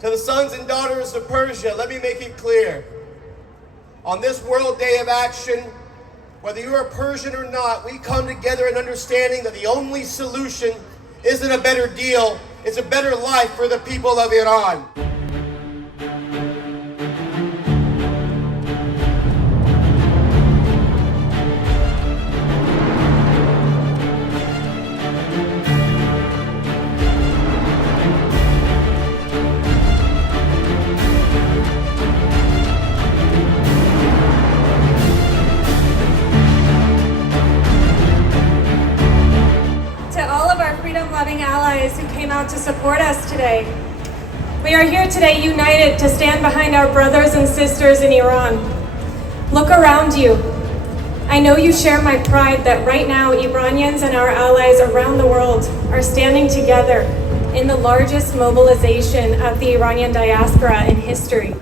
To the sons and daughters of Persia, let me make it clear. On this World Day of Action, whether you are Persian or not, we come together in understanding that the only solution isn't a better deal, it's a better life for the people of Iran. Freedom-loving allies who came out to support us today. We are here today united to stand behind our brothers and sisters in Iran. Look around you. I know you share my pride that right now Iranians and our allies around the world are standing together in the largest mobilization of the Iranian diaspora in history.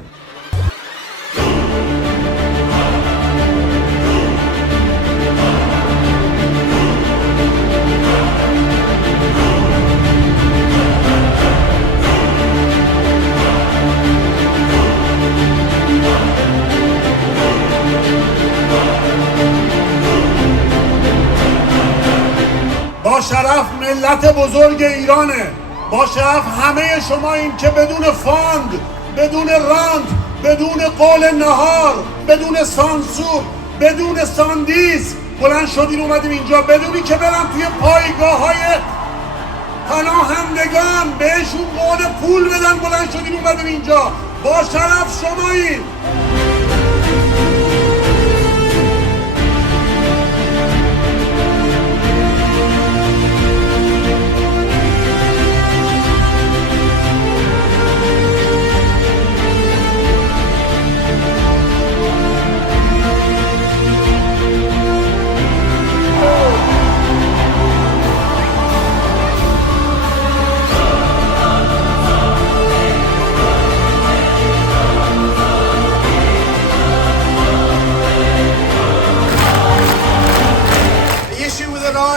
با شرف ملت بزرگ ایرانه، با شرف همه شما این که بدون فاند، بدون راند، بدون قول نهار، بدون سانسور، بدون ساندیز بلند شدین اومدیم اینجا، بدونی که برم توی پایگاه های پناهندگان بهشون قول پول بدن، بلند شدین اومدیم اینجا، با شرف شمایین.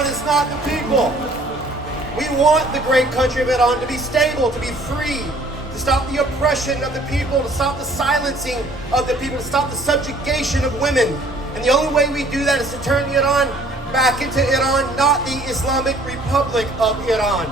Is not the people. We want the great country of Iran to be stable, to be free, to stop the oppression of the people, to stop the silencing of the people, to stop the subjugation of women. And the only way we do that is to turn Iran back into Iran, not the Islamic Republic of Iran.